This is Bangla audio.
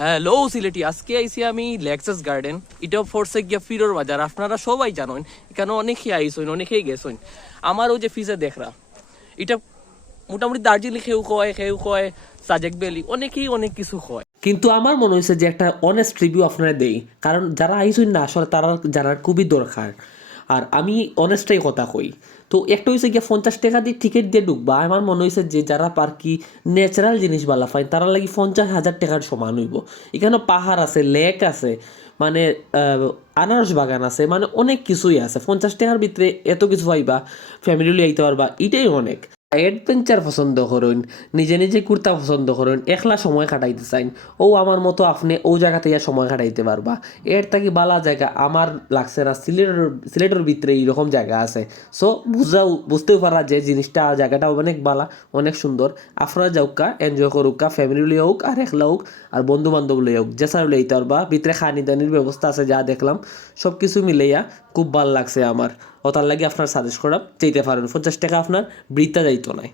হ্যালো সিলেটি, আজকে আইসি আমি লেক্সাস গার্ডেন। এটা ফোর্সে গিয়া ফিরোর বাজার। আপনারা সবাই জানেন এখানে অনেকেই আইসইন, অনেকেই গেছেন। আমারও যে ফিজে দেখরা এটা মোটামুটি দার্জিলিং কেউ কয় সাজেক ভ্যালি, অনেকেই অনেক কিছু কয়। কিন্তু আমার মনে হয়েছে যে একটা অনেস্ট রিভিউ আপনারা দেই, কারণ যারা আইসুন না আসলে তারা জানার খুবই দরকার। আর আমি অনেস্টটাই কথা কই। তো একটা হয়েছে গিয়ে 50 টাকা দিয়ে টিকিট দিয়ে ঢুকবা, আমার মনে হয়েছে যে যারা পার্কি ন্যাচারাল জিনিস বালা পায় তারা লাগি 50,000 টাকার সমান হইব। এখানে পাহাড় আছে, লেক আছে, মানে আনারস বাগান আছে, মানে অনেক কিছুই আছে। 50 টাকার ভিতরে এত কিছু পাইবা, ফ্যামিলি লিয়ে আইতে পারবা, এটাই অনেক। অ্যাডভেঞ্চার পছন্দ করুন, নিজে নিজে ঘুরতে পছন্দ করুন, একলা সময় কাটাইতে চাইন, ও আমার মতো আপনি ও জায়গাতে ইয়া সময় কাটাইতে পারবা। এর থেকে বালা জায়গা আমার লাগছে না সিলেটের ভিতরে এইরকম জায়গা আছে। সো বুঝতেও পারা যে জিনিসটা জায়গাটা অনেক বালা, অনেক সুন্দর। আপনারা যাউকা, এনজয় করুকা, ফ্যামিলি লিয়ে হোক আর একলা হোক আর বন্ধু বান্ধব লিয়ে হোক, যে সার লইতে পারবা। ভিতরে খানি দানির ব্যবস্থা আছে, যা দেখলাম সব কিছু মিলাইয়া খুব ভাল লাগছে আমার। ও তার লাগে আপনার সাজেস্ট করা চাইতে পারেন। 50 টাকা আপনার বৃত্তা যাইতো নাই।